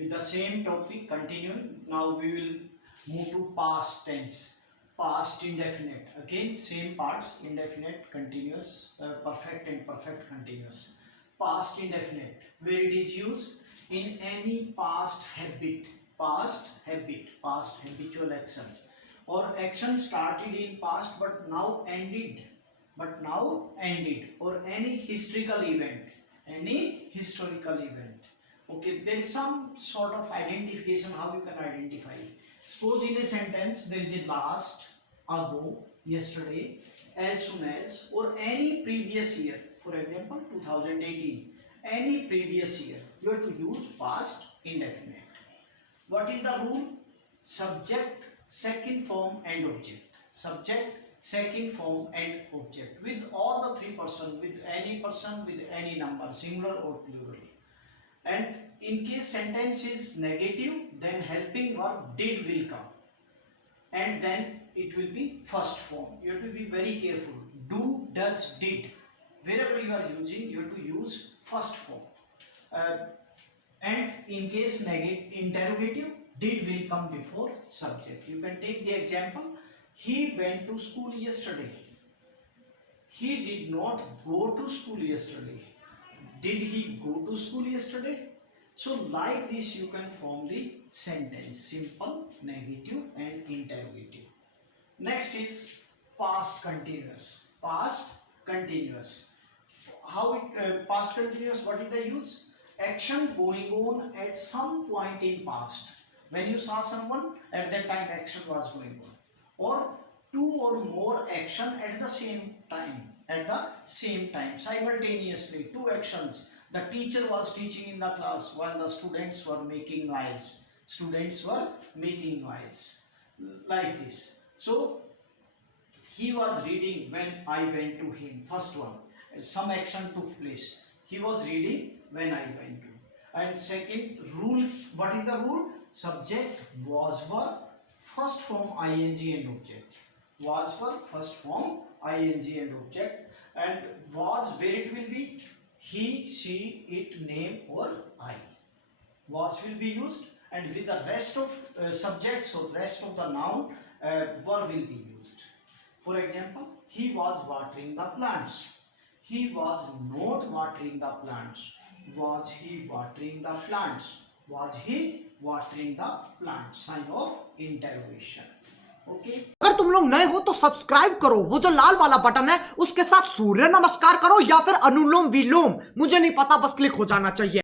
with the same topic continuing. Now we will move to past tense, past indefinite. Again same parts, indefinite, continuous, perfect and perfect continuous. Past indefinite, where it is used in any past habit, past habit, past habitual action, or action started in past but now ended, or any historical event, okay. There is some sort of identification how you can identify. Suppose in a sentence there is a last, ago, yesterday, as soon as, or any previous year. For example 2018, any previous year, you have to use past indefinite. What is the rule? Subject, second form and object. Subject, second form and object with all the three person, with any number, singular or plural. And in case sentence is negative, then helping verb did will come, and then it will be first form. You have to be very careful. Do, does, did, wherever you are using, you have to use first form. And in case interrogative, did will come before subject. You can take the example, he went to school yesterday. He did not go to school yesterday. Did he go to school yesterday? So like this you can form the sentence, simple, negative and interrogative. Next is past continuous. Past continuous. How it past continuous, what is the use? Action going on at some point in past. When you saw someone, at that time action was going on. Or two or more action at the same time, simultaneously, two actions. The teacher was teaching in the class while the students were making noise. Like this. So he was reading when I went to him. First one, some action took place. He was reading when I went to. And second rule, what is the rule? Subject, was, verb, first form ing and object. Was, verb, first form ing and object. And was, where it will be? He, she, it, name or I. Was will be used, and with the rest of subjects or rest of the noun, verb will be used. For example, he was watering the plants. He was not watering the plants. Was he watering the plants? Was he watering the plants? Sign of interrogation. Okay. अगर तुम लोग नए हो तो subscribe करो, वो जो लाल वाला बटन है उसके साथ सूर्य नमस्कार करो या फिर अनुलोम विलोम, मुझे नहीं पता, बस क्लिक हो जाना चाहिए।